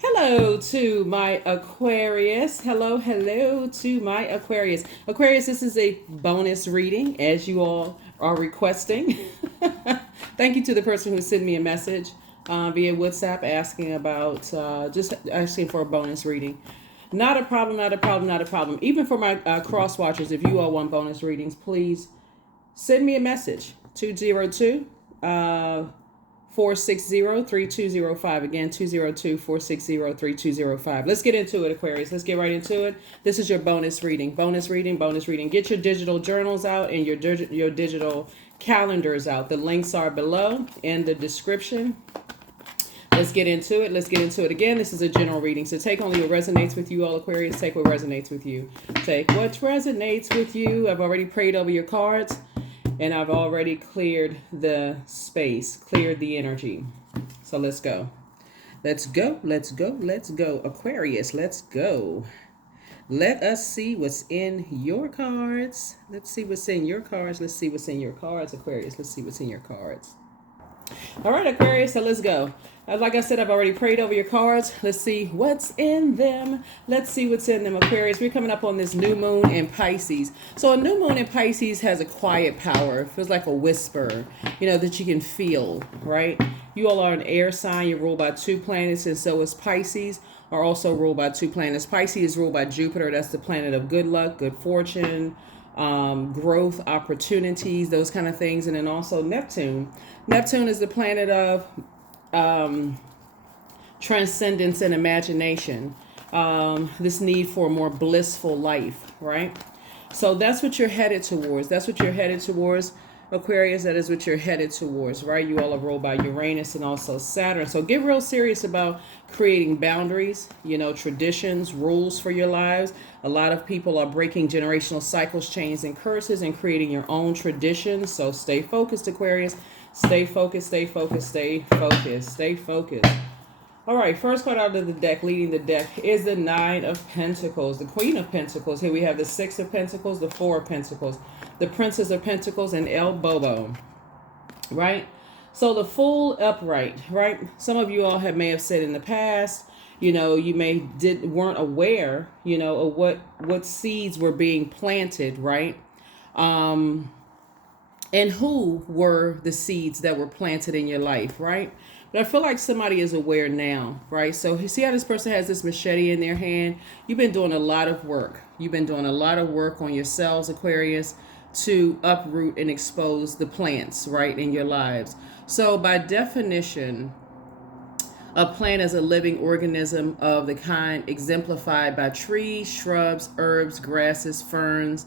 Hello to my Aquarius. Hello to my Aquarius. Aquarius, this is a bonus reading as you all are requesting. Thank you to the person who sent me a message via WhatsApp asking about just asking for a bonus reading. Not a problem, not a problem, not a problem. Even for my cross watchers, if you all want bonus readings, please send me a message 202 460-3205. Again, 202-460-3205. Let's get into it, Aquarius. Let's get right into it. This is your bonus reading. Bonus reading, bonus reading. Get your digital journals out and your digital calendars out. The links are below in the description. Let's get into it. Let's get into it. Again, this is a general reading. So take only what resonates with you, all Aquarius. Take what resonates with you. Take what resonates with you. I've already prayed over your cards. And I've already cleared the space, cleared the energy. So let's go. Let's go, let's go, let's go. Aquarius, let's go. Let us see what's in your cards. Let's see what's in your cards. Let's see what's in your cards, Aquarius. Let's see what's in your cards. All right, Aquarius, so let's go. Like I said, I've already prayed over your cards. Let's see what's in them. Let's see what's in them, Aquarius. We're coming up on this new moon in Pisces. So a new moon in Pisces has a quiet power. It feels like a whisper, that you can feel, right? You all are an air sign. You're ruled by two planets, and so is Pisces, are also ruled by two planets. Pisces is ruled by Jupiter. That's the planet of good luck, good fortune, growth, opportunities, those kind of things. And then also Neptune. Neptune is the planet of transcendence and imagination. This need for a more blissful life, right? So that's what you're headed towards. That's what you're headed towards, Aquarius. That is what you're headed towards, right? You all are ruled by Uranus and also Saturn. So get real serious about creating boundaries, traditions, rules for your lives. A lot of people are breaking generational cycles, chains, and curses and creating your own traditions. So stay focused, Aquarius. Stay focused, stay focused, stay focused, stay focused. All right, first card out of the deck, leading the deck, is the Nine of Pentacles, the Queen of Pentacles. Here we have the Six of Pentacles, the Four of Pentacles, the Princess of Pentacles, and El Bobo, right? So the Fool upright, right? Some of you all may have said in the past, you weren't aware, of what seeds were being planted, right? And who were the seeds that were planted in your life, right? But I feel like somebody is aware now, right? So you see how this person has this machete in their hand? You've been doing a lot of work. You've been doing a lot of work on yourselves, Aquarius, to uproot and expose the plants, right, in your lives. So by definition, a plant is a living organism of the kind exemplified by trees, shrubs, herbs, grasses, ferns,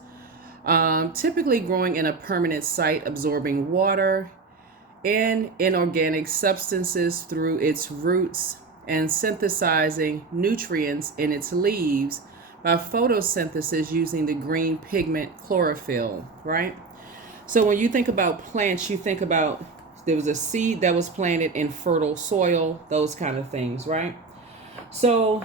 typically growing in a permanent site, absorbing water and inorganic substances through its roots and synthesizing nutrients in its leaves by photosynthesis using the green pigment chlorophyll, right? So when you think about plants, you think about there was a seed that was planted in fertile soil, those kind of things, right? So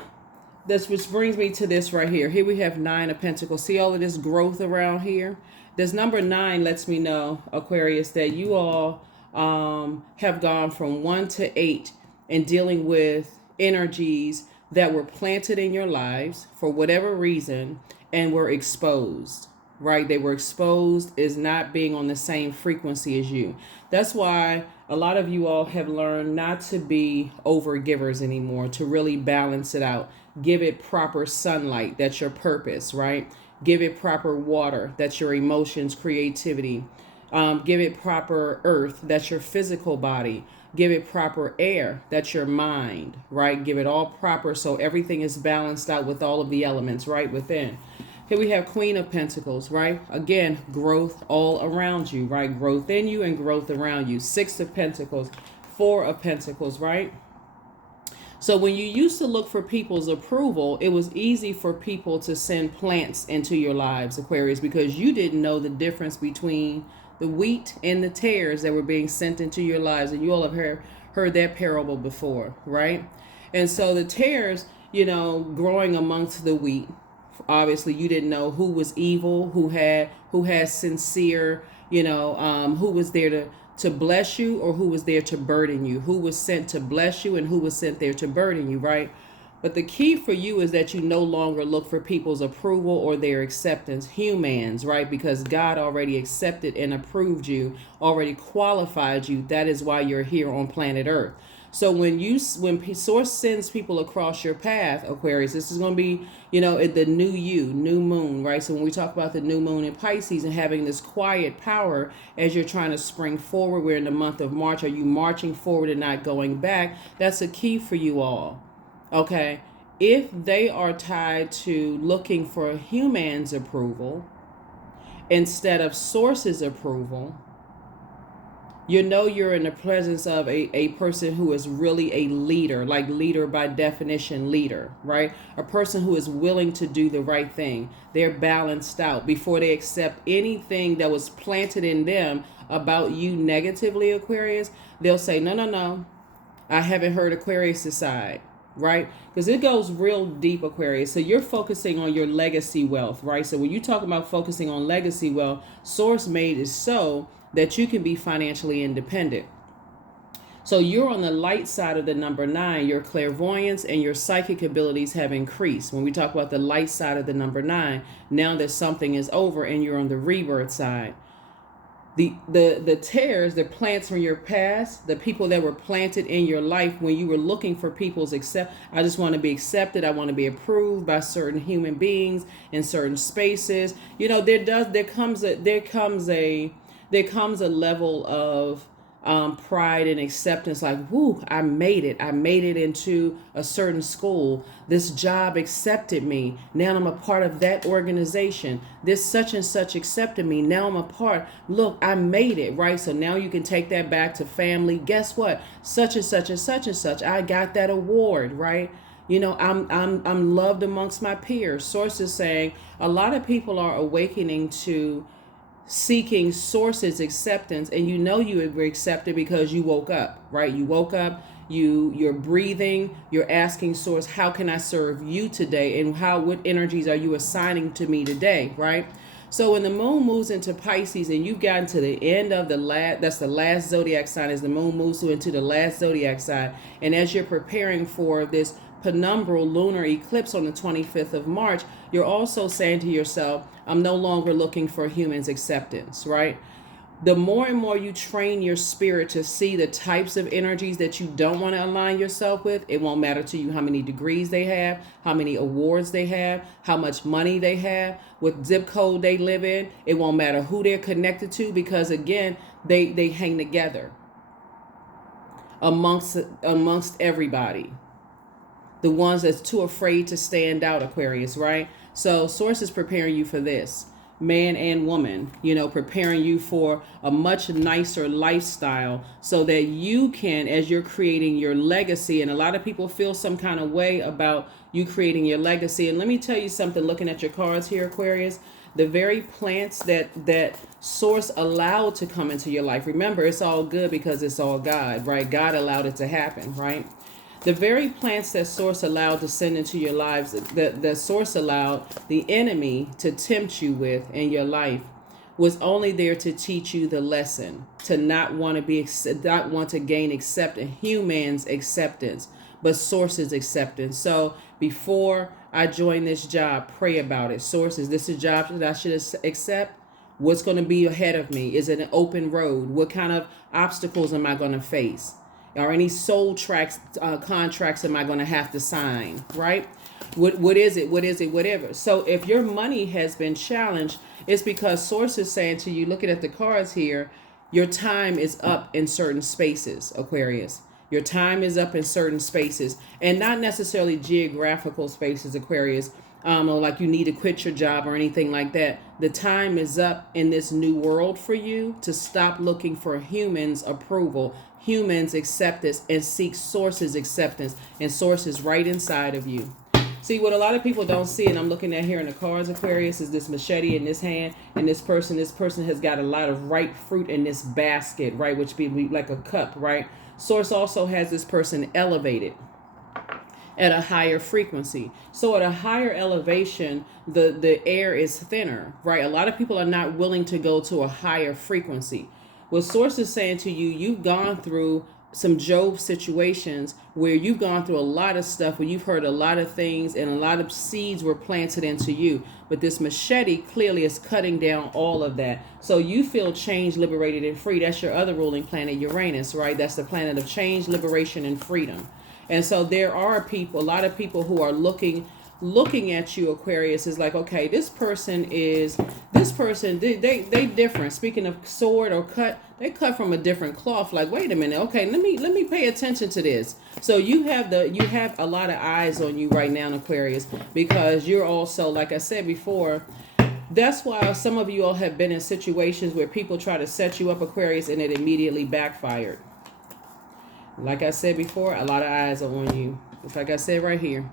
this which brings me to this right here. Here we have Nine of Pentacles. See all of this growth around here? This number 9 lets me know, Aquarius, that you all have gone from 1 to 8 in dealing with energies that were planted in your lives for whatever reason and were exposed, right? They were exposed as not being on the same frequency as you. That's why a lot of you all have learned not to be over givers anymore, to really balance it out. Give it proper sunlight. That's your purpose, right? Give it proper water. That's your emotions, creativity. Give it proper earth. That's your physical body. Give it proper air. That's your mind, right? Give it all proper so everything is balanced out with all of the elements right within. Here we have Queen of Pentacles, right? Again, growth all around you, right? Growth in you and growth around you. Six of Pentacles, Four of Pentacles, right? So when you used to look for people's approval, it was easy for people to send plants into your lives, Aquarius, because you didn't know the difference between the wheat and the tares that were being sent into your lives. And you all have heard that parable before, right? And so the tares, growing amongst the wheat, obviously you didn't know who was evil, who had sincere, who was there to bless you or who was there to burden you, who was sent to bless you and who was sent there to burden you, right? But the key for you is that you no longer look for people's approval or their acceptance, humans, right? Because God already accepted and approved you, already qualified you. That is why you're here on planet Earth. So when Source sends people across your path, Aquarius, this is going to be, the new moon, right? So when we talk about the new moon in Pisces and having this quiet power as you're trying to spring forward, we're in the month of March. Are you marching forward and not going back? That's a key for you all. Okay, if they are tied to looking for humans' approval instead of Source's approval, you're in the presence of a person who is really a leader, like leader by definition, leader, right? A person who is willing to do the right thing. They're balanced out before they accept anything that was planted in them about you negatively, Aquarius. They'll say, no, I haven't heard Aquarius' side. Right? Because it goes real deep, Aquarius. So you're focusing on your legacy wealth, right? So when you talk about focusing on legacy wealth, Source made it so that you can be financially independent. So you're on the light side of the number 9. Your clairvoyance and your psychic abilities have increased. When we talk about the light side of the number 9, now that something is over and you're on the rebirth side. The tares, the plants from your past, the people that were planted in your life when you were looking for people's I just want to be accepted. I want to be approved by certain human beings in certain spaces. There comes a level of pride and acceptance, like, whoo, I made it into a certain school. This job accepted me. Now I'm a part of that organization. This such and such accepted me. Now I'm a part. Look, I made it, right? So now you can take that back to family. Guess what? Such and such and such and such. I got that award, right? I'm loved amongst my peers. Source is saying a lot of people are awakening to seeking Source's acceptance, and you were accepted because you woke up, right? You woke up, you're breathing, you're asking Source, how can I serve you today, and what energies are you assigning to me today, right? So when the moon moves into Pisces and you've gotten to the end of that's the last zodiac sign, as the moon moves into the last zodiac sign, and as you're preparing for this penumbral lunar eclipse on the 25th of March, you're also saying to yourself, I'm no longer looking for humans' acceptance, right? The more and more you train your spirit to see the types of energies that you don't want to align yourself with, it won't matter to you how many degrees they have, how many awards they have, how much money they have, what zip code they live in. It won't matter who they're connected to, because again, they hang together amongst everybody. The ones that's too afraid to stand out, Aquarius, right? So Source is preparing you for this, man and woman, preparing you for a much nicer lifestyle so that you can, as you're creating your legacy, and a lot of people feel some kind of way about you creating your legacy. And let me tell you something, looking at your cards here, Aquarius, the very plants that Source allowed to come into your life. Remember, it's all good because it's all God, right? God allowed it to happen, right? The very plants that Source allowed to send into your lives, that Source allowed the enemy to tempt you with in your life, was only there to teach you the lesson, to not want to gain humans' acceptance, but Source's acceptance. So before I join this job, pray about it. Source, is this a job that I should accept? What's going to be ahead of me? Is it an open road? What kind of obstacles am I going to face? Or any soul contracts am I going to have to sign, right? What is it? Whatever. So if your money has been challenged, it's because Source is saying to you, looking at the cards here, your time is up in certain spaces, Aquarius. Your time is up in certain spaces, and not necessarily geographical spaces, Aquarius, or like you need to quit your job or anything like that. The time is up in this new world for you to stop looking for humans' approval, humans' acceptance, and seek Source's acceptance. And Source is right inside of you. See, what a lot of people don't see, and I'm looking at here in the cards, Aquarius, is this machete in this hand, and this person has got a lot of ripe fruit in this basket, right, which be like a cup, right? Source also has this person elevated at a higher frequency. So at a higher elevation, the air is thinner, right? A lot of people are not willing to go to a higher frequency. What Source is saying to you, you've gone through some Job situations where you've gone through a lot of stuff, where you've heard a lot of things and a lot of seeds were planted into you. But this machete clearly is cutting down all of that. So you feel changed, liberated, and free. That's your other ruling planet, Uranus, right? That's the planet of change, liberation, and freedom. And so there are people, a lot of people who are looking at you, Aquarius, is like, okay, this person they different. Speaking of sword or cut, they cut from a different cloth. Like, wait a minute, okay, let me pay attention to this. So you have a lot of eyes on you right now, Aquarius, because you're also, like I said before, that's why some of you all have been in situations where people try to set you up, Aquarius, and it immediately backfired. Like I said before, a lot of eyes are on you. It's like I said right here.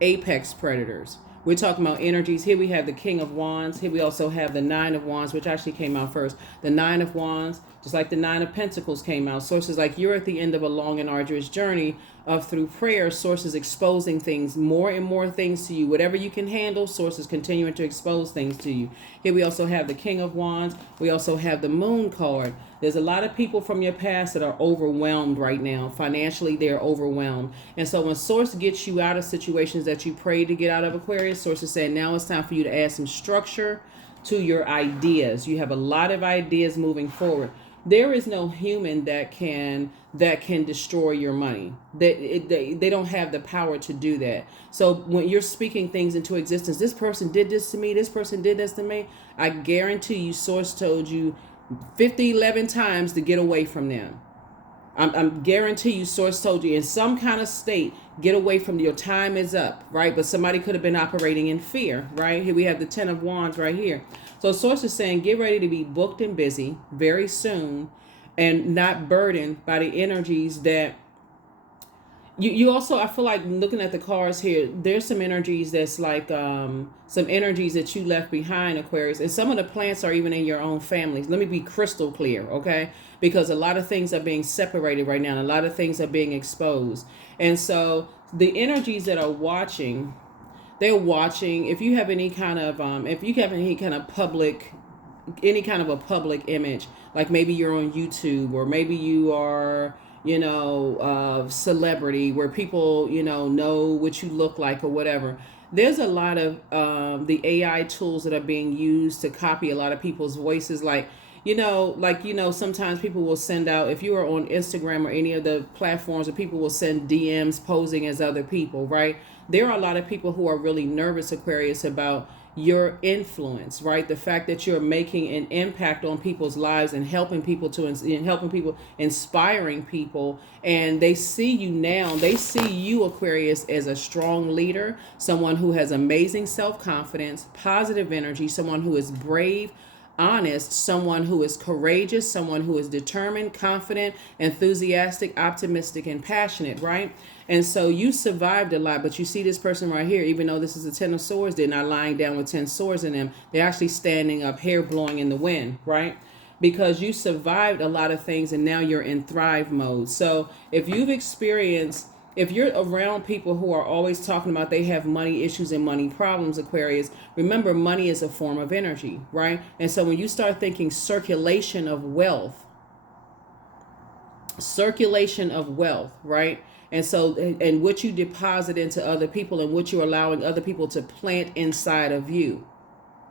Apex predators. We're talking about energies. Here we have the King of Wands. Here we also have the Nine of Wands, which actually came out first. The Nine of Wands, just like the Nine of Pentacles came out. Sources like you're at the end of a long and arduous journey of through prayer, sources exposing things, more and more things to you. Whatever you can handle, sources continuing to expose things to you. Here we also have the King of Wands. We also have the Moon card. There's a lot of people from your past that are overwhelmed right now. Financially, they're overwhelmed. And so when Source gets you out of situations that you prayed to get out of, Aquarius, Source is saying now it's time for you to add some structure to your ideas. You have a lot of ideas moving forward. There is no human that can destroy your money. They don't have the power to do that. So when you're speaking things into existence, this person did this to me, this person did this to me, I guarantee you Source told you 11 times to get away from them. I'm guarantee you Source told you in some kind of state, get away from your time is up, right? But somebody could have been operating in fear, right? Here we have the Ten of Wands right here. So Source is saying get ready to be booked and busy very soon and not burdened by the energies that you also, I feel like looking at the cards here, there's some energies that's like some energies that you left behind, Aquarius, and some of the plants are even in your own families. Let me be crystal clear, okay? Because a lot of things are being separated right now, and a lot of things are being exposed. And so the energies that are watching, they're watching. If you have any kind of public, any kind of a public image, like maybe you're on YouTube, or maybe you are celebrity where people, know what you look like or whatever. There's a lot of the AI tools that are being used to copy a lot of people's voices. Sometimes people will send out, if you are on Instagram or any of the platforms, where people will send DMs posing as other people, right? There are a lot of people who are really nervous, Aquarius, about your influence, right? The fact that you're making an impact on people's lives and helping people, inspiring people. And they see you now. They see you, Aquarius, as a strong leader, someone who has amazing self-confidence, positive energy, someone who is brave, honest, someone who is courageous, someone who is determined, confident, enthusiastic, optimistic, and passionate, right? And so you survived a lot, but you see this person right here, even though this is a 10 of swords, they're not lying down with 10 swords in them. They're actually standing up, hair blowing in the wind, right? Because you survived a lot of things and now you're in thrive mode. So if you're around people who are always talking about they have money issues and money problems, Aquarius, remember money is a form of energy, right? And so when you start thinking circulation of wealth, right? And so, and what you deposit into other people and what you're allowing other people to plant inside of you,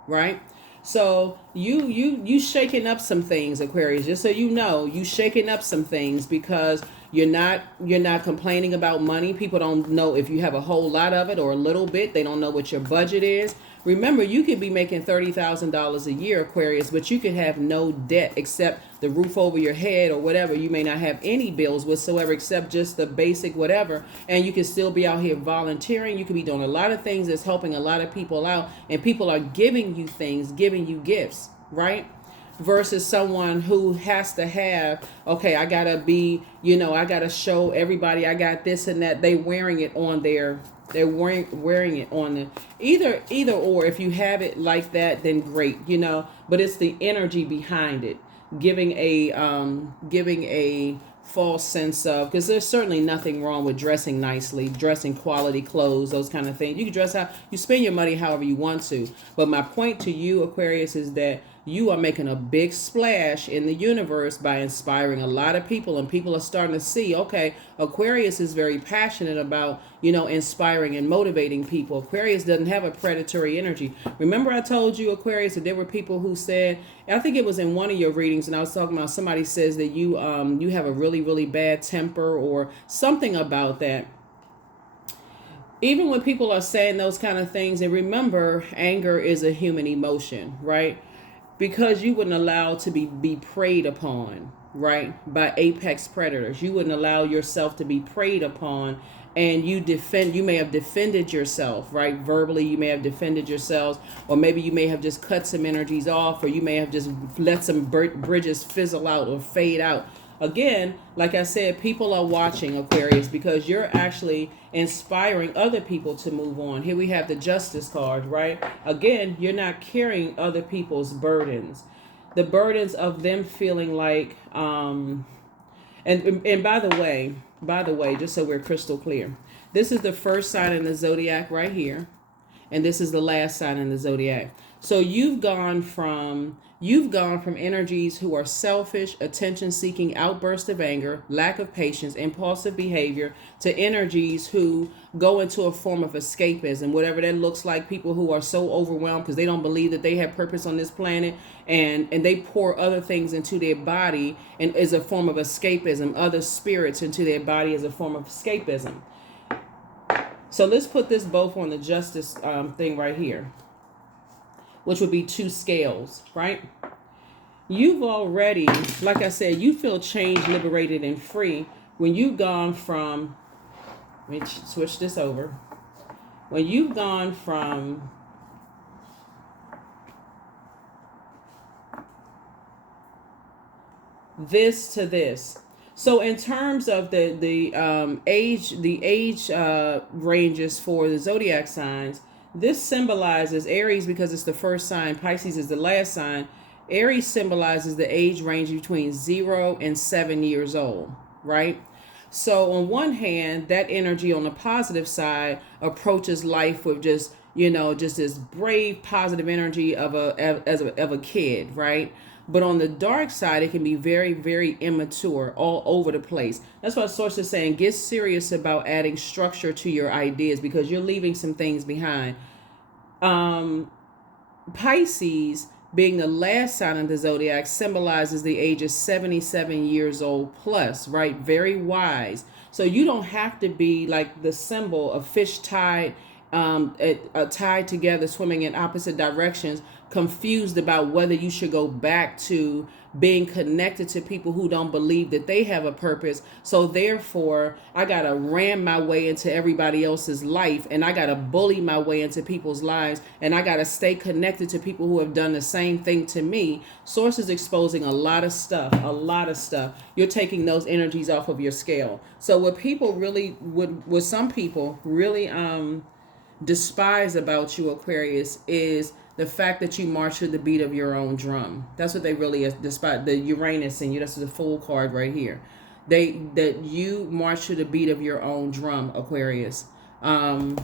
right? So you shaking up some things, Aquarius, just so you know, you shaking up some things because you're not complaining about money. People don't know if you have a whole lot of it or a little bit. They don't know what your budget is. Remember, you could be making $30,000 a year, Aquarius, but you could have no debt except the roof over your head or whatever. You may not have any bills whatsoever except just the basic whatever. And you can still be out here volunteering. You could be doing a lot of things that's helping a lot of people out. And people are giving you things, giving you gifts, right? Versus someone who has to have, okay, I gotta be, I gotta show everybody I got this and that. They're wearing it on either or. If you have it like that, then great, but it's the energy behind it, giving a false sense of, because there's certainly nothing wrong with dressing nicely, dressing quality clothes, those kind of things. You can dress how you spend your money however you want to. But my point to you, Aquarius, is that you are making a big splash in the universe by inspiring a lot of people, and people are starting to see, okay, Aquarius is very passionate about, inspiring and motivating people. Aquarius doesn't have a predatory energy. Remember I told you, Aquarius, that there were people who said, I think it was in one of your readings, and I was talking about, somebody says that you have a really, really bad temper or something about that. Even when people are saying those kind of things, and remember, anger is a human emotion, right? Because you wouldn't allow to be preyed upon, right, by apex predators. You wouldn't allow yourself to be preyed upon, and you may have defended yourself, right? Verbally, you may have defended yourselves, or maybe you may have just cut some energies off, or you may have just let some bridges fizzle out or fade out. Again, like I said, people are watching, Aquarius, because you're actually inspiring other people to move on. Here we have the Justice card, right? Again, you're not carrying other people's burdens. The burdens of them feeling like, and by the way, just so we're crystal clear, this is the first sign in the Zodiac right here, and this is the last sign in the Zodiac. So you've gone from energies who are selfish, attention-seeking, outburst of anger, lack of patience, impulsive behavior, to energies who go into a form of escapism, whatever that looks like. People who are so overwhelmed because they don't believe that they have purpose on this planet, and they pour other things into their body and as a form of escapism, other spirits into their body as a form of escapism. So let's put this both on the Justice thing right here, which would be 2 scales, right? You've already, like I said, you feel changed, liberated, and free when you've gone from, let me switch this over. When you've gone from this to this. So in terms of the age ranges for the Zodiac signs, this symbolizes Aries because it's the first sign. Pisces is the last sign. Aries symbolizes the age range between 0 and 7 years old, right? So on one hand, that energy on the positive side approaches life with just this brave, positive energy of a kid, right? But on the dark side, it can be very, very immature, all over the place. That's why Source is saying, get serious about adding structure to your ideas, because you're leaving some things behind. Pisces, being the last sign of the Zodiac, symbolizes the age of 77 years old plus, right? Very wise. So you don't have to be like the symbol of fish tied together, swimming in opposite directions, confused about whether you should go back to being connected to people who don't believe that they have a purpose. So therefore, I got to ram my way into everybody else's life, and I got to bully my way into people's lives, and I got to stay connected to people who have done the same thing to me. Source is exposing a lot of stuff. You're taking those energies off of your scale. So what people really what some people really despise about you, Aquarius, is the fact that you march to the beat of your own drum. That's what they really despise. The Uranus in you, that's the Fool card right here. That you march to the beat of your own drum, Aquarius. And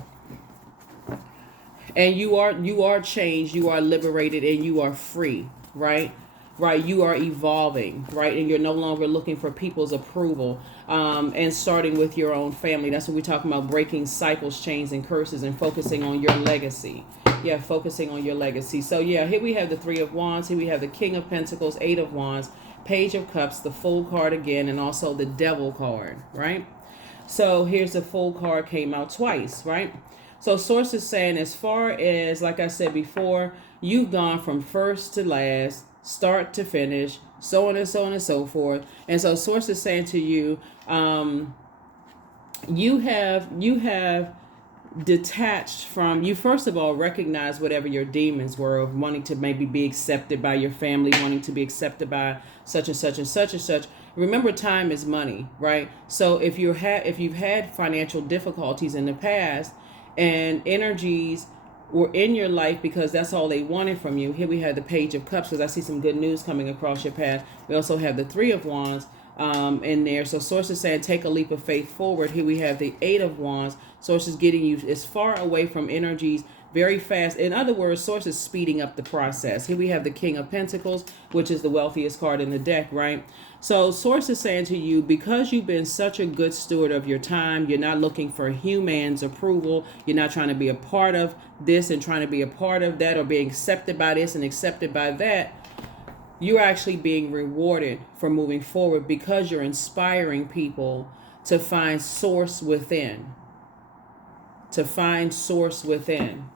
you are changed, you are liberated, and you are free, right? Right, you are evolving, right? And you're no longer looking for people's approval, and starting with your own family. That's what we're talking about, breaking cycles, chains, and curses, and focusing on your legacy. Yeah, focusing on your legacy. So yeah, here we have the 3 of Wands. Here we have the King of Pentacles, 8 of Wands, Page of Cups, the Fool card again, and also the Devil card, right? So here's the Fool card, came out twice, right? So Source is saying, as far as, like I said before, you've gone from first to last, start to finish, so on and so on and so forth. And so Source is saying to you, you have detached from, you first of all recognize whatever your demons were of wanting to maybe be accepted by your family, wanting to be accepted by such and such and such and such. Remember, time is money, right? So if you've had financial difficulties in the past, and energies were in your life because that's all they wanted from you. Here we have the Page of Cups, because I see some good news coming across your path. We also have the 3 of Wands in there. So Source is saying, take a leap of faith forward. Here we have the 8 of Wands. Source is getting you as far away from energies very fast. In other words, Source is speeding up the process. Here we have the King of Pentacles, which is the wealthiest card in the deck, right? So Source is saying to you, because you've been such a good steward of your time, you're not looking for humans' approval. You're not trying to be a part of this and trying to be a part of that, or being accepted by this and accepted by that. You're actually being rewarded for moving forward because you're inspiring people to find source within. To find source within.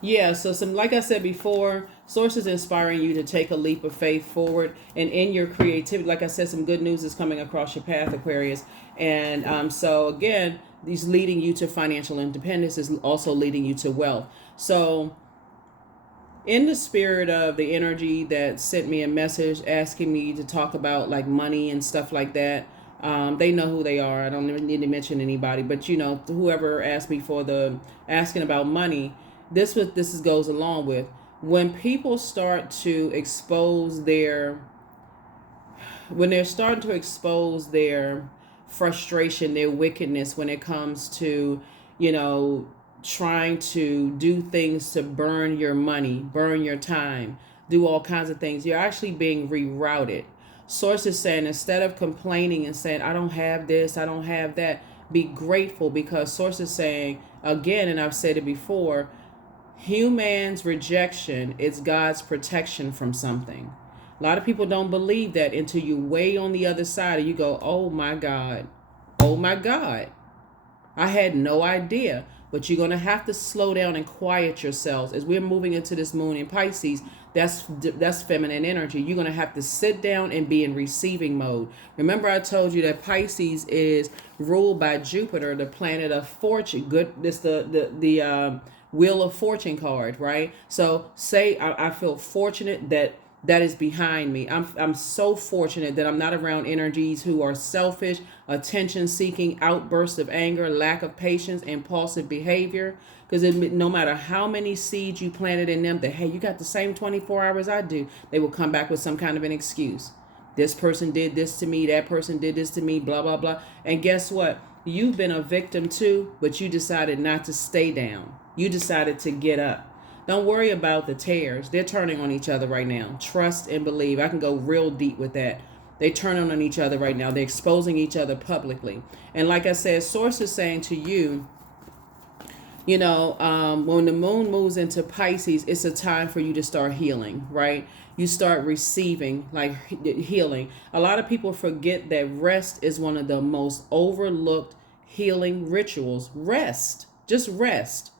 Yeah, so like I said before, Source is inspiring you to take a leap of faith forward, and in your creativity, like I said, some good news is coming across your path, Aquarius. And so again, these leading you to financial independence is also leading you to wealth. So in the spirit of the energy that sent me a message asking me to talk about like money and stuff like that, they know who they are. I don't even need to mention anybody, but whoever asked me for the asking about money, this goes along with when people start to expose when they're starting to expose their frustration, their wickedness when it comes to, trying to do things to burn your money, burn your time, do all kinds of things. You're actually being rerouted. Source is saying, instead of complaining and saying, I don't have this, I don't have that, be grateful, because Source is saying, again, and I've said it before, humans' rejection is God's protection from something. A lot of people don't believe that until you way on the other side and you go, oh my God, I had no idea. But you're going to have to slow down and quiet yourselves. As we're moving into this moon in Pisces, that's feminine energy. You're going to have to sit down and be in receiving mode. Remember, I told you that Pisces is ruled by Jupiter, the planet of fortune. Good, this the Wheel of Fortune card, right? So say I feel fortunate that is behind me. I'm so fortunate that I'm not around energies who are selfish, attention-seeking, outbursts of anger, lack of patience, impulsive behavior. Because no matter how many seeds you planted in them, that, hey, you got the same 24 hours I do, they will come back with some kind of an excuse. This person did this to me, that person did this to me, blah, blah, blah. And guess what? You've been a victim too, but you decided not to stay down. You decided to get up. Don't worry about the tears. They're turning on each other right now. Trust and believe. I can go real deep with that. They turn on each other right now. They're exposing each other publicly. And like I said, Source is saying to you, when the moon moves into Pisces, it's a time for you to start healing, right? You start receiving, like healing. A lot of people forget that rest is one of the most overlooked healing rituals. Rest. Just rest.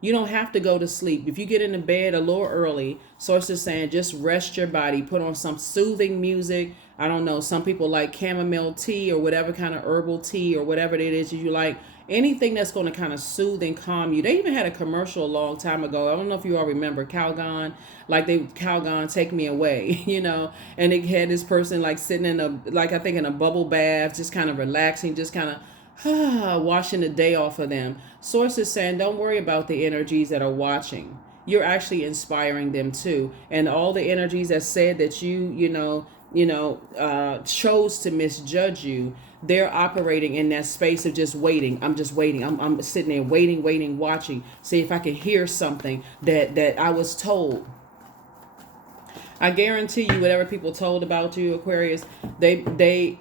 You don't have to go to sleep. If you get into bed a little early, Source is saying just rest your body. Put on some soothing music. I don't know. Some people like chamomile tea or whatever kind of herbal tea or whatever it is you like. Anything that's going to kind of soothe and calm you. They even had a commercial a long time ago. I don't know if you all remember Calgon. Calgon, take me away, And it had this person like sitting in in a bubble bath, just kind of relaxing, just kind of washing the day off of them. Source is saying, don't worry about the energies that are watching. You're actually inspiring them too. And all the energies that said that you chose to misjudge you, they're operating in that space of just waiting. I'm just waiting. I'm sitting there waiting, watching. See if I can hear something that I was told. I guarantee you, whatever people told about you, Aquarius, they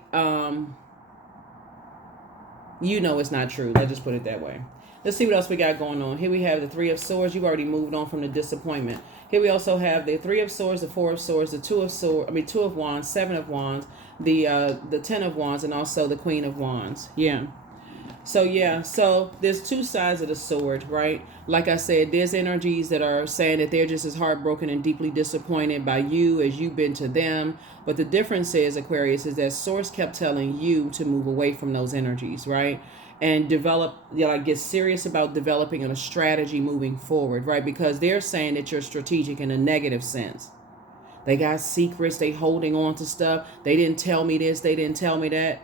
it's not true. Let's just put it that way. Let's see what else we got going on. Here we have the Three of Swords. You've already moved on from the disappointment. Here we also have the Three of Swords, the Four of Swords, the Two of Wands, Seven of Wands, the Ten of Wands, and also the Queen of Wands. So there's two sides of the sword, right? Like I said, there's energies that are saying that they're just as heartbroken and deeply disappointed by you as you've been to them. But the difference is, Aquarius, is that Source kept telling you to move away from those energies, right? And get serious about developing a strategy moving forward, right? Because they're saying that you're strategic in a negative sense. They got secrets. They holding on to stuff. They didn't tell me this. They didn't tell me that.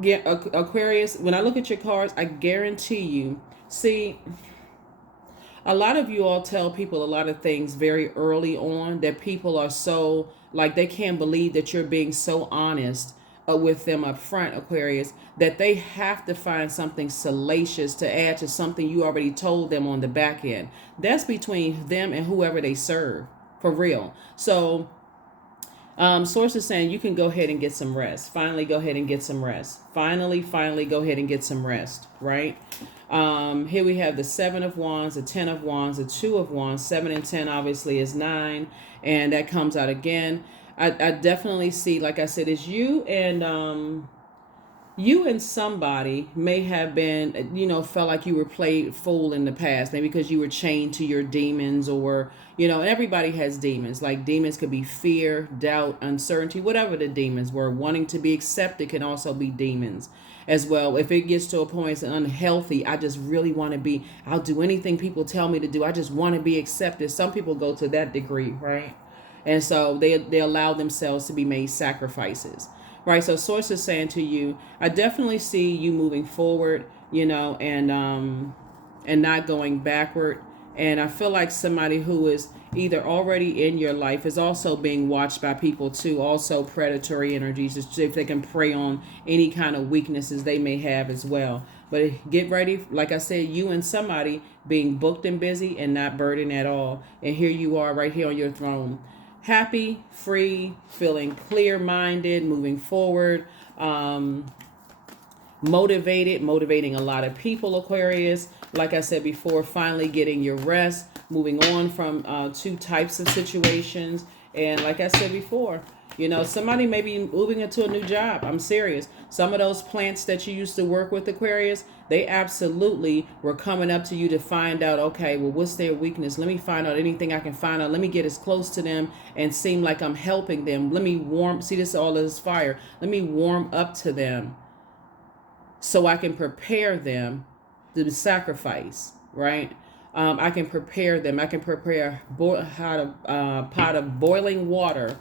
Yeah, Aquarius, when I look at your cards, I guarantee you, see, a lot of you all tell people a lot of things very early on that people are so, like, they can't believe that you're being so honest with them up front, Aquarius, that they have to find something salacious to add to something you already told them on the back end. That's between them and whoever they serve, for real. So source is saying you can go ahead and get some rest. Finally, go ahead and get some rest. Finally, go ahead and get some rest, right? Here we have the 7 of Wands, the 10 of Wands, the 2 of Wands. 7 and 10 obviously is 9, and that comes out again. I definitely see, like I said, it's you and somebody may have been, felt like you were played fool in the past, maybe because you were chained to your demons, or, and everybody has demons. Like, demons could be fear, doubt, uncertainty, whatever the demons were. Wanting to be accepted can also be demons as well. If it gets to a point it's unhealthy, I just really want to be, I'll do anything people tell me to do. I just want to be accepted. Some people go to that degree, right? And so they allow themselves to be made sacrifices, right? So source is saying to you, I definitely see you moving forward, and not going backward. And I feel like somebody who is either already in your life is also being watched by people too, also predatory energies, just if they can prey on any kind of weaknesses they may have as well. But get ready, like I said, you and somebody being booked and busy and not burdened at all. And here you are right here on your throne. Happy, free, feeling clear-minded, moving forward, motivating a lot of people, Aquarius. Like I said before, finally getting your rest, moving on from 2 types of situations. And like I said before, somebody may be moving into a new job. I'm serious. Some of those plants that you used to work with, Aquarius, they absolutely were coming up to you to find out, okay, well, what's their weakness? Let me find out anything I can find out. Let me get as close to them and seem like I'm helping them. Let me see this, all of this fire. Let me warm up to them so I can prepare them to sacrifice, right? I can prepare them. I can prepare a pot of boiling water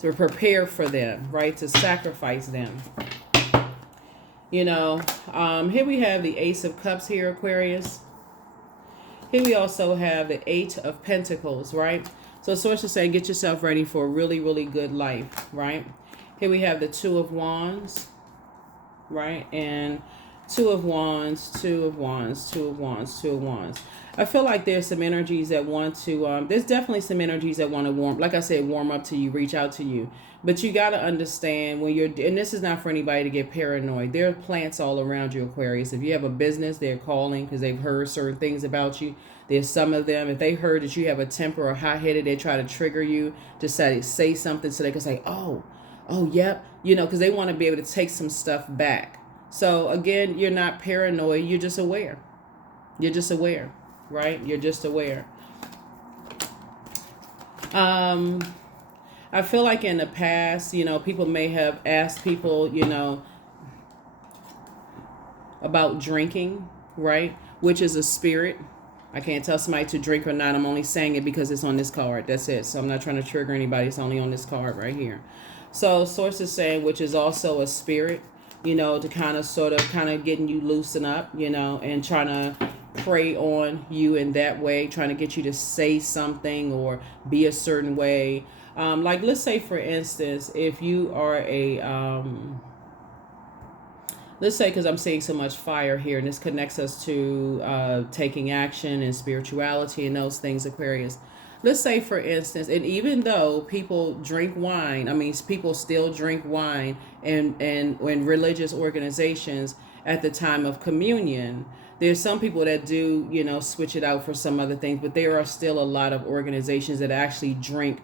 to prepare for them, right? To sacrifice them. Here we have the Ace of Cups here, Aquarius. Here we also have the 8 of Pentacles, right? So sources say get yourself ready for a really, really good life, right? Here we have the 2 of Wands, right? And 2 of Wands, 2 of Wands, 2 of Wands, 2 of Wands. I feel like there's some energies that want to, there's definitely some energies that want to warm up to you, reach out to you. But you got to understand when and this is not for anybody to get paranoid. There are plants all around you, Aquarius. If you have a business, they're calling because they've heard certain things about you. There's some of them, if they heard that you have a temper or hot-headed, they try to trigger you to say something so they can say, oh, yep, because they want to be able to take some stuff back. So again, you're not paranoid. You're just aware. You're just aware, right? You're just aware. I feel like in the past, people may have asked people, about drinking, right? Which is a spirit. I can't tell somebody to drink or not. I'm only saying it because it's on this card. That's it. So I'm not trying to trigger anybody. It's only on this card right here. So source is saying, which is also a spirit, to kind of getting you loosen up, and trying to prey on you in that way, trying to get you to say something or be a certain way. Like, let's say, for instance, if you are let's say, because I'm seeing so much fire here, and this connects us to taking action and spirituality and those things, Aquarius. Let's say, for instance, and even though people drink wine, people still drink wine and in religious organizations at the time of communion. There's some people that do, switch it out for some other things, but there are still a lot of organizations that actually drink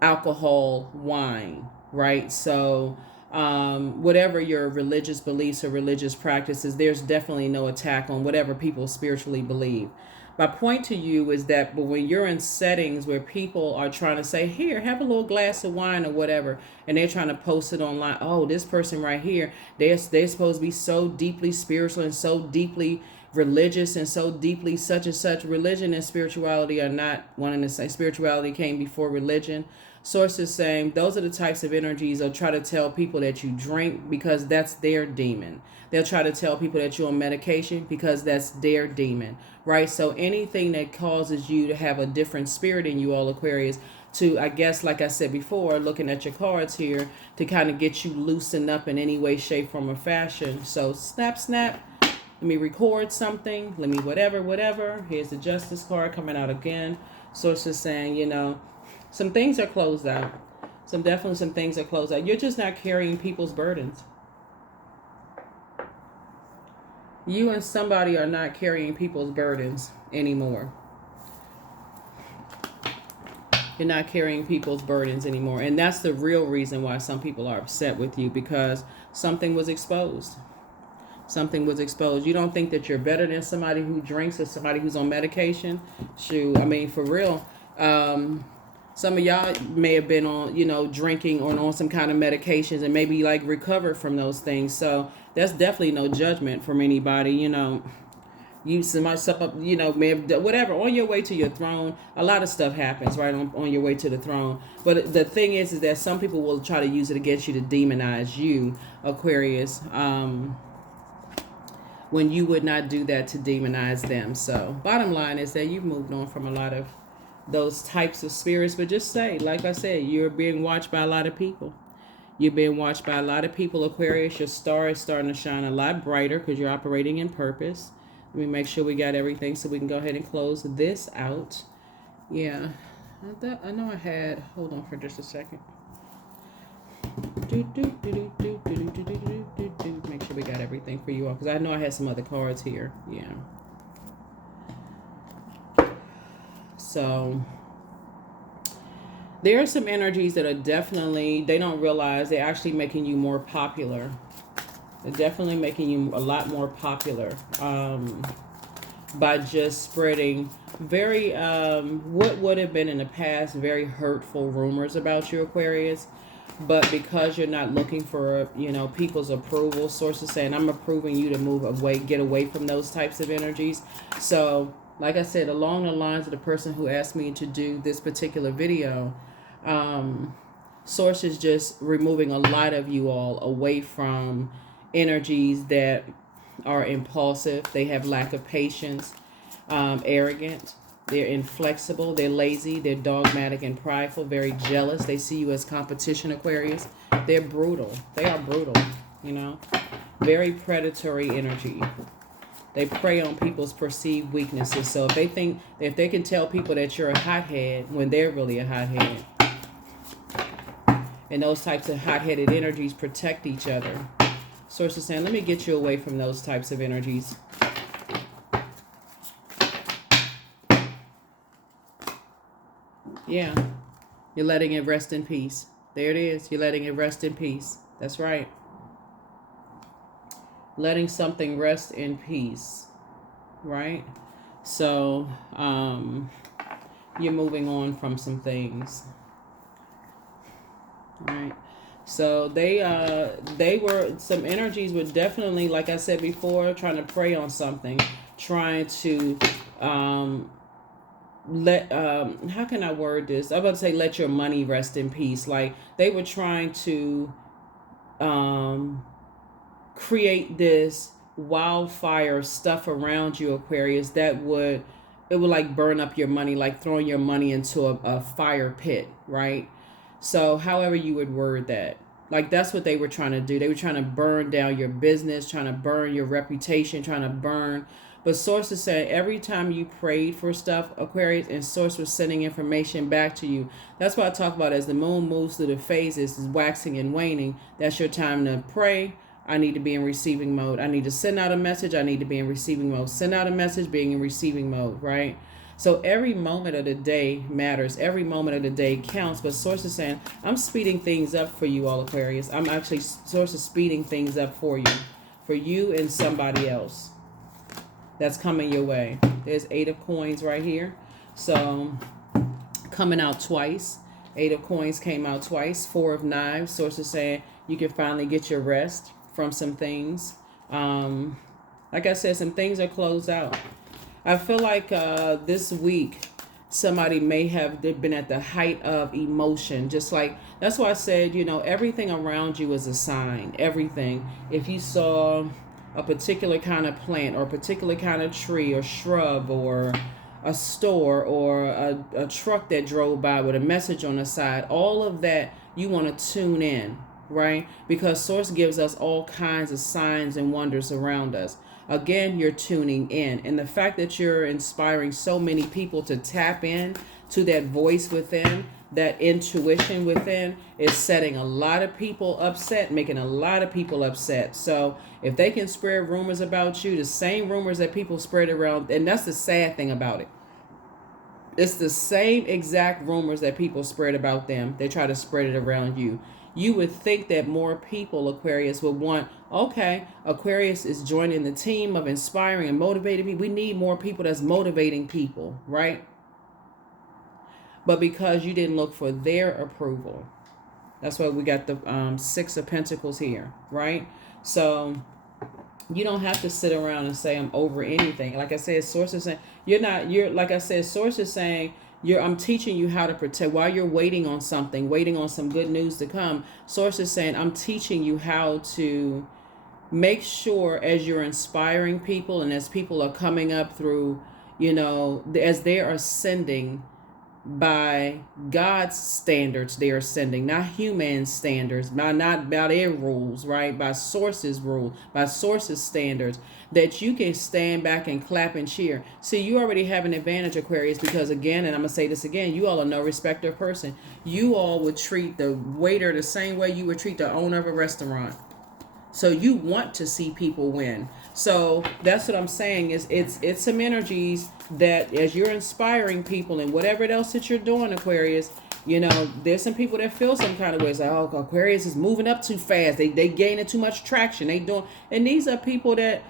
alcohol, wine, right? So whatever your religious beliefs or religious practices, there's definitely no attack on whatever people spiritually believe. My point to you is that, but when you're in settings where people are trying to say, here, have a little glass of wine or whatever, and they're trying to post it online, oh, this person right here, they're supposed to be so deeply spiritual and so deeply religious and so deeply such and such. Religion and spirituality are not one and the same. Spirituality came before religion. Source is saying those are the types of energies they'll try to tell people that you drink because that's their demon. They'll try to tell people that you're on medication because that's their demon, right? So anything that causes you to have a different spirit in you, all Aquarius, to, I guess, like I said before, looking at your cards here, to kind of get you loosened up in any way, shape, form, or fashion. So snap, snap. Let me record something. Let me whatever. Here's the Justice card coming out again. Source is saying, you know, some things are closed out. Some things are closed out. You're just not carrying people's burdens. You and somebody are not carrying people's burdens anymore. You're not carrying people's burdens anymore. And that's the real reason why some people are upset with you, because something was exposed. Something was exposed. You don't think that you're better than somebody who drinks or somebody who's on medication? Shoot, I mean, for real. Some of y'all may have been on, you know, drinking or on some kind of medications and maybe like recovered from those things. So that's definitely no judgment from anybody. You know, you you know, may have whatever on your way to your throne. A lot of stuff happens right on your way to the throne. But the thing is that some people will try to use it against you to demonize you, Aquarius. When you would not do that to demonize them. So bottom line is that you've moved on from a lot of those types of spirits. But just say, like I said, you're being watched by a lot of people. You're being watched by a lot of people, Aquarius. Your star is starting to shine a lot brighter because you're operating in purpose. Let me make sure we got everything so we can go ahead and close this out. Yeah, I know I had, hold on for just a second. Make sure we got everything for you all, because I know I had some other cards here. Yeah. So there are some energies that are definitely, they don't realize they're actually making you more popular. They're definitely making you a lot more popular by just spreading very, what would have been in the past, very hurtful rumors about you, Aquarius. But because you're not looking for, you know, people's approval, sources saying, I'm approving you to move away, get away from those types of energies. So, like I said, along the lines of the person who asked me to do this particular video, source is just removing a lot of you all away from energies that are impulsive. They have lack of patience, arrogant. They're inflexible, they're lazy, they're dogmatic and prideful, very jealous. They see you as competition, Aquarius. They're brutal. They are brutal, you know. Very predatory energy. They prey on people's perceived weaknesses. So if they can tell people that you're a hothead when they're really a hothead. And those types of hot-headed energies protect each other. Source is saying, let me get you away from those types of energies. Yeah, you're letting it rest in peace. There it is. You're letting it rest in peace. That's right. Letting something rest in peace, right? So, you're moving on from some things, right? So some energies were definitely, like I said before, trying to prey on something, trying to, how can I word this? I'm about to say let your money rest in peace. Like they were trying to create this wildfire stuff around you, Aquarius, that would like burn up your money, like throwing your money into a fire pit, right? So however you would word that, like that's what they were trying to do. They were trying to burn down your business, trying to burn your reputation, trying to burn. But Source is saying every time you prayed for stuff, Aquarius, and Source was sending information back to you. That's what I talk about as the moon moves through the phases, is waxing and waning. That's your time to pray. I need to be in receiving mode. I need to send out a message. I need to be in receiving mode. Send out a message, being in receiving mode, right? So every moment of the day matters. Every moment of the day counts. But Source is saying, I'm speeding things up for you all, Aquarius. I'm actually, Source is speeding things up for you and somebody else that's coming your way. There's 8 of coins right here. So coming out twice. 8 of coins came out twice. 4 of knives. Source is saying you can finally get your rest from some things. Like I said, some things are closed out. I feel like this week somebody may have been at the height of emotion. Just like, that's why I said, everything around you is a sign. Everything. If you saw a particular kind of plant or a particular kind of tree or shrub or a store or a truck that drove by with a message on the side, all of that, you want to tune in, right? Because Source gives us all kinds of signs and wonders around us. Again, you're tuning in. And the fact that you're inspiring so many people to tap in to that voice within, that intuition within, is setting a lot of people upset, making a lot of people upset. So if they can spread rumors about you, the same rumors that people spread around, and that's the sad thing about it. It's the same exact rumors that people spread about them. They try to spread it around you. You would think that more people, Aquarius, would want, okay, Aquarius is joining the team of inspiring and motivating people. We need more people that's motivating people, right? But because you didn't look for their approval, that's why we got the Six of Pentacles here, right? So you don't have to sit around and say I'm over anything. Like I said, Source is saying Source is saying I'm teaching you how to protect while you're waiting on something, waiting on some good news to come. Source is saying I'm teaching you how to make sure, as you're inspiring people and as people are coming up through, as they are ascending by God's standards, they are ascending, not human standards, not by their rules, right? By Source's rule, by Source's standards, that you can stand back and clap and cheer. See, you already have an advantage, Aquarius, because again, and I'm gonna say this again, you all are no respecter of person. You all would treat the waiter the same way you would treat the owner of a restaurant. So you want to see people win. So that's what I'm saying, is it's some energies that as you're inspiring people and whatever else that you're doing, Aquarius, there's some people that feel some kind of way. It's like, oh, Aquarius is moving up too fast. They gaining too much traction. And these are people that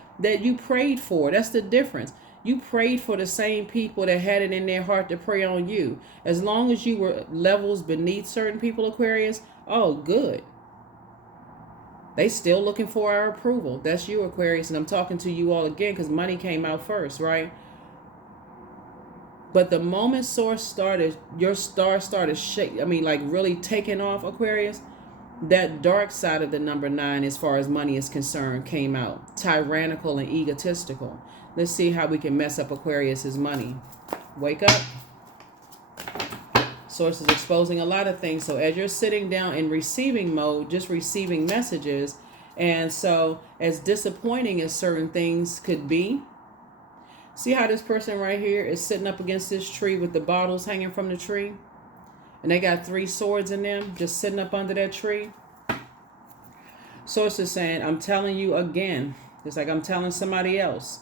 you prayed for. That's the difference. You prayed for the same people that had it in their heart to pray on you. As long as you were levels beneath certain people, Aquarius, oh, good. They still looking for our approval. That's you, Aquarius, and I'm talking to you all again because money came out first, right? But the moment Source started, your star started really taking off, Aquarius, that dark side of the number 9, as far as money is concerned, came out. Tyrannical and egotistical. Let's see how we can mess up Aquarius's money. Wake up. Source is exposing a lot of things. So as you're sitting down in receiving mode, just receiving messages, and so as disappointing as certain things could be, see how this person right here is sitting up against this tree with the bottles hanging from the tree? And they got 3 swords in them just sitting up under that tree. Source is saying, I'm telling you again, just like I'm telling somebody else,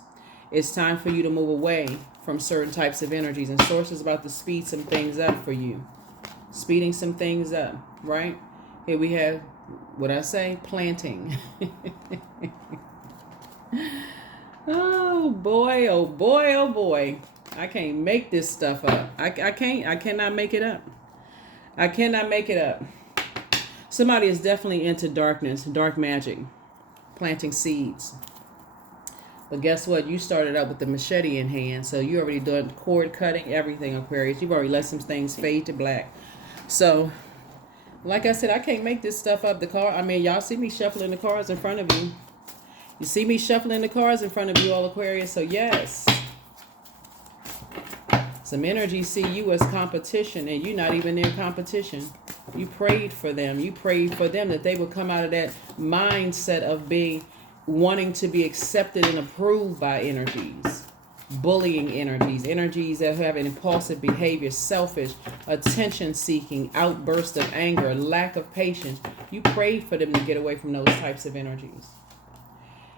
it's time for you to move away from certain types of energies. And Source is about to speed some things up for you. Speeding some things up, right? Here we have, what I say, planting. Oh boy, oh boy, oh boy. I can't make this stuff up. I cannot make it up. I cannot make it up. Somebody is definitely into darkness, dark magic, planting seeds. But guess what? You started out with the machete in hand, so you already done cord cutting, everything, Aquarius. You've already let some things fade to black. So, like I said, I can't make this stuff up. Y'all see me shuffling the cards in front of you. You see me shuffling the cards in front of you all, Aquarius. So yes, some energy see you as competition, and you're not even their competition. You prayed for them. You prayed for them that they would come out of that mindset of wanting to be accepted and approved by energies, bullying energies that have an impulsive behavior, selfish, attention-seeking, outburst of anger, lack of patience. You prayed for them to get away from those types of energies.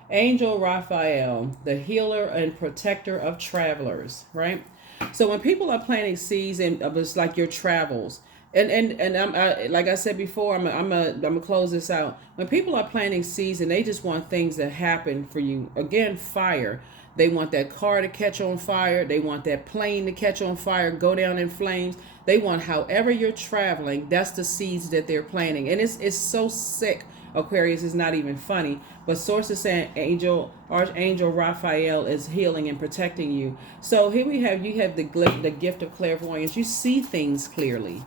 Angel Raphael, the healer and protector of travelers, right? So when people are planting seeds and it's like your travels, and I'm like I said before, I'm gonna close this out. When people are planting seeds and they just want things to happen for you, again, fire. They want that car to catch on fire. They want that plane to catch on fire, go down in flames. They want, however you're traveling, that's the seeds that they're planting. And it's so sick Aquarius, is not even funny. But source is saying Archangel Raphael is healing and protecting you. So here you have the gift of clairvoyance. You see things clearly.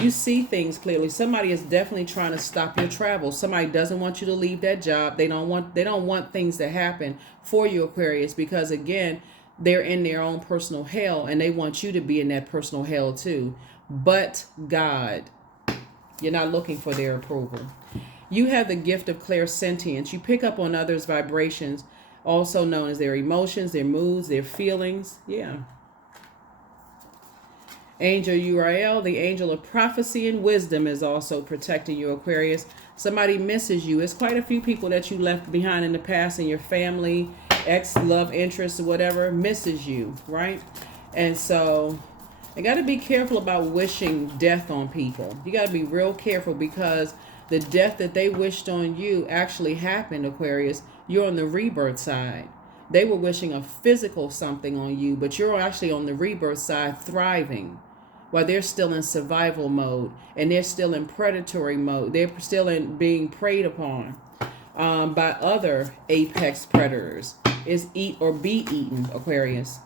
You see things clearly. Somebody is definitely trying to stop your travel. Somebody doesn't want you to leave that job. They don't want things to happen for you, Aquarius, because again, they're in their own personal hell and they want you to be in that personal hell too. But God, you're not looking for their approval. You have the gift of clairsentience. You pick up on others' vibrations, also known as their emotions, their moods, their feelings. Yeah. Angel Uriel, the angel of prophecy and wisdom, is also protecting you, Aquarius. Somebody misses you. It's quite a few people that you left behind in the past in your family, ex, love interest, or whatever, misses you, right? And so I got to be careful about wishing death on people. You got to be real careful because the death that they wished on you actually happened, Aquarius. You're on the rebirth side. They were wishing a physical something on you, but you're actually on the rebirth side thriving while they're still in survival mode and they're still in predatory mode. They're still in being preyed upon by other apex predators. Is eat or be eaten, Aquarius.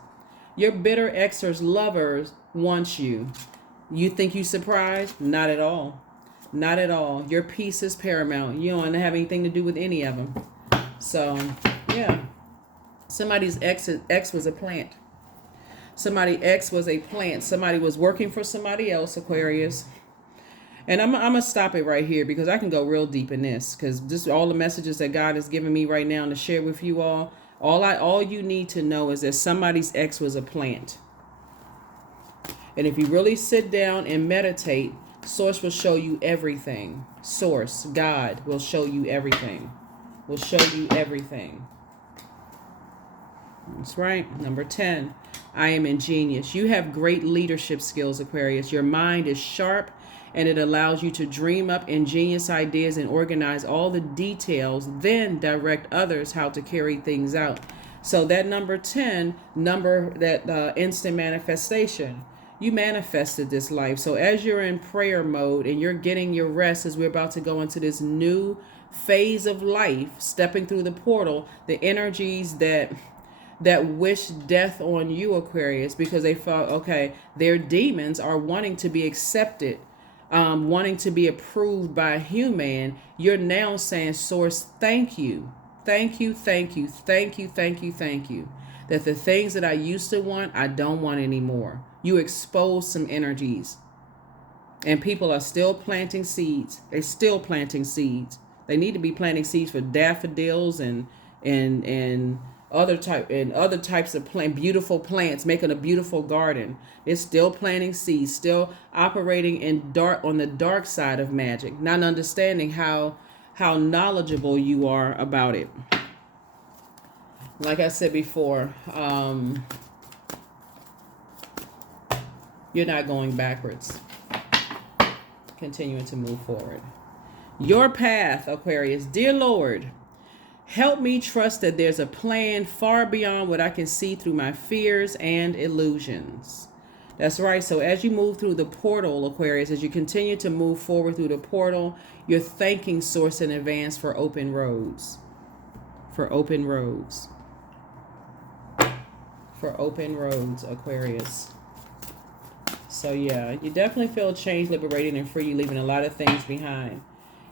Your bitter ex's lovers wants you. You think you surprised? Not at all. Not at all. Your peace is paramount. You don't have anything to do with any of them. So, yeah. Somebody's ex was a plant. Somebody's ex was a plant. Somebody was working for somebody else, Aquarius. And I'm going to stop it right here because I can go real deep in this. Because just all the messages that God has given me right now to share with you all you need to know is that somebody's ex was a plant. And if you really sit down and meditate, Source will show you everything. Source, God, will show you everything. Will show you everything. That's right. Number 10, I am ingenious. You have great leadership skills, Aquarius. Your mind is sharp and it allows you to dream up ingenious ideas and organize all the details, then direct others how to carry things out. So that number 10, that instant manifestation, you manifested this life. So as you're in prayer mode and you're getting your rest, as we're about to go into this new phase of life, stepping through the portal, the energies that wish death on you, Aquarius, because they felt, okay, their demons are wanting to be accepted, wanting to be approved by a human. You're now saying, Source, thank you. Thank you, thank you, thank you, thank you, thank you. That the things that I used to want, I don't want anymore. You expose some energies. And people are still planting seeds. They're still planting seeds. They need to be planting seeds for daffodils and other types of beautiful plants, making a beautiful garden. They're still planting seeds, still operating on the dark side of magic, not understanding how knowledgeable you are about it. Like I said before, you're not going backwards. Continuing to move forward. Your path, Aquarius. Dear Lord, help me trust that there's a plan far beyond what I can see through my fears and illusions. That's right. So as you move through the portal, Aquarius, as you continue to move forward through the portal, you're thanking Source in advance for open roads. For open roads. For open roads, Aquarius. So yeah, you definitely feel changed, liberated, and free. You're leaving a lot of things behind.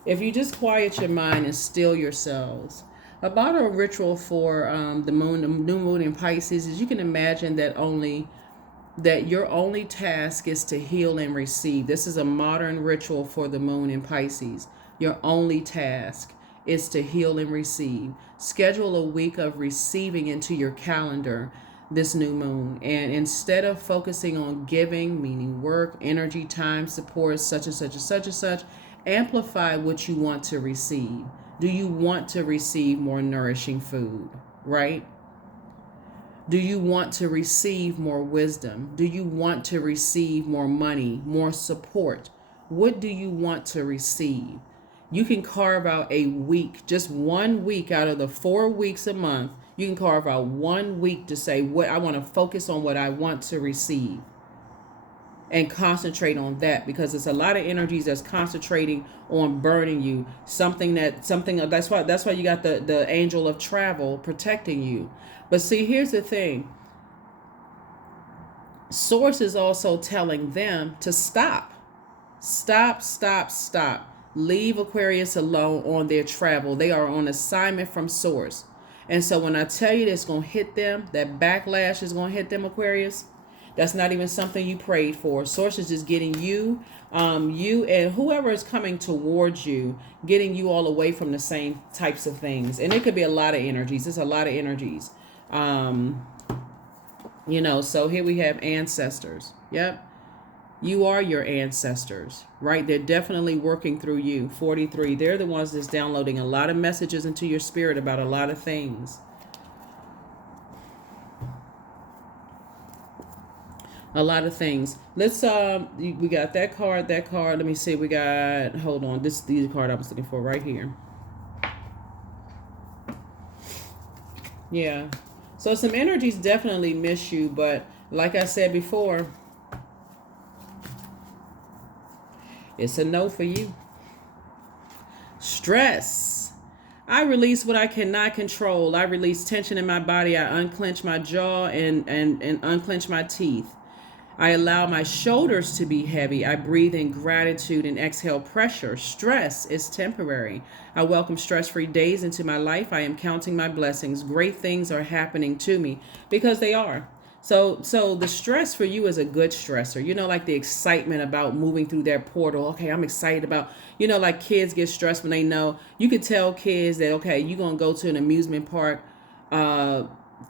If you just quiet your mind and still yourselves. About a ritual for the new moon in Pisces is you can imagine that your only task is to heal and receive. This is a modern ritual for the moon in Pisces. Your only task is to heal and receive. Schedule a week of receiving into your calendar this new moon. And instead of focusing on giving, meaning work, energy, time, support, such and such and such and such, amplify what you want to receive. Do you want to receive more nourishing food, right? Do you want to receive more wisdom? Do you want to receive more money, more support? What do you want to receive? You can carve out a week, just 1 week out of the 4 weeks a month. You can carve out 1 week to say, what I want to focus on, what I want to receive. and concentrate on that, because it's a lot of energies that's concentrating on burning you. That's why you got the angel of travel protecting you. But see, here's the thing. Source is also telling them to stop. Stop, stop, stop. Leave Aquarius alone on their travel. They are on assignment from Source. And so when I tell you that's going to hit them, that backlash is going to hit them, Aquarius, that's not even something you prayed for. Source is just getting you, you and whoever is coming towards you, getting you all away from the same types of things. And it could be a lot of energies. It's a lot of energies. So here we have ancestors. Yep. You are your ancestors, right? They're definitely working through you. 43. They're the ones that's downloading a lot of messages into your spirit about a lot of things. A lot of things. Let's we got that card. Let me see. We got, hold on. This is the card I was looking for right here. Yeah. So some energies definitely miss you, but like I said before, it's a no for you. Stress. I release what I cannot control. I release tension in my body. I unclench my jaw and unclench my teeth. I allow my shoulders to be heavy. I breathe in gratitude and exhale pressure. Stress is temporary. I welcome stress-free days into my life. I am counting my blessings. Great things are happening to me, because they are. So the stress for you is a good stressor. Like the excitement about moving through that portal. Okay, I'm excited about, like kids get stressed when they know. You could tell kids that, okay, you're going to go to an amusement park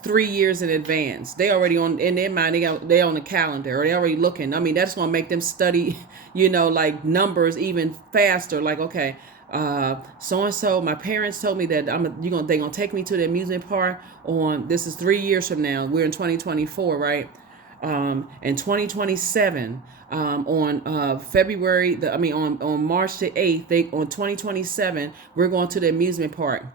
3 years in advance. They already in their mind, they on the calendar, or they already looking. I mean, that's going to make them study, like numbers even faster. Like, okay, so-and-so, my parents told me that they're going to take me to the amusement park this is 3 years from now. We're in 2024, right? In 2027, on February, on March the 8th, on 2027, we're going to the amusement park.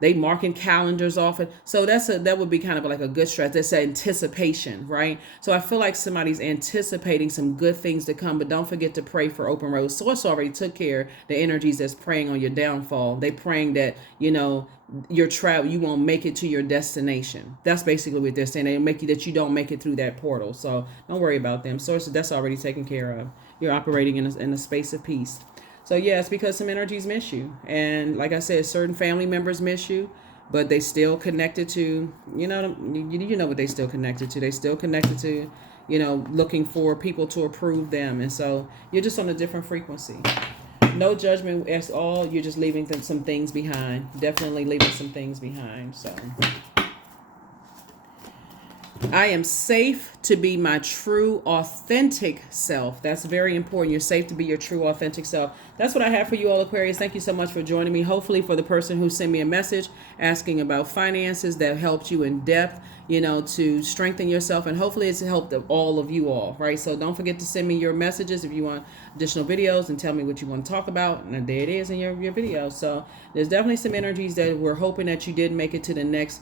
They marking calendars off it. So that would be kind of like a good stress. That's anticipation, right? So I feel like somebody's anticipating some good things to come, but don't forget to pray for open roads. Source already took care of the energies that's praying on your downfall. They praying that, your travel, you won't make it to your destination. That's basically what they're saying. They make you that you don't make it through that portal. So don't worry about them. Source, that's already taken care of. You're operating in a space of peace. So yeah, it's because some energies miss you. And like I said, certain family members miss you, but they still connected to, you know what they still connected to. They still connected to, looking for people to approve them. And so you're just on a different frequency. No judgment at all. You're just leaving some things behind. Definitely leaving some things behind. So I am safe to be my true, authentic self. That's very important. You're safe to be your true, authentic self. That's what I have for you all, Aquarius. Thank you so much for joining me. Hopefully for the person who sent me a message asking about finances, that helped you in depth, to strengthen yourself. And hopefully it's helped all of you all, right? So don't forget to send me your messages if you want additional videos, and tell me what you want to talk about. And there it is in your video. So there's definitely some energies that we're hoping that you did make it to the next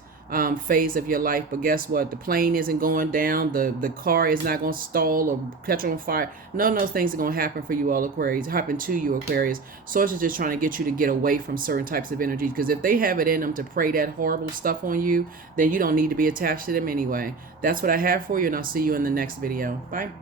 phase of your life. But guess what? The plane isn't going down. The car is not going to stall or catch on fire. None of those things are going to happen for you all, Aquarius. Happen to you, Aquarius. Source is just trying to get you to get away from certain types of energies, because if they have it in them to pray that horrible stuff on you, then you don't need to be attached to them anyway. That's what I have for you, and I'll see you in the next video. Bye.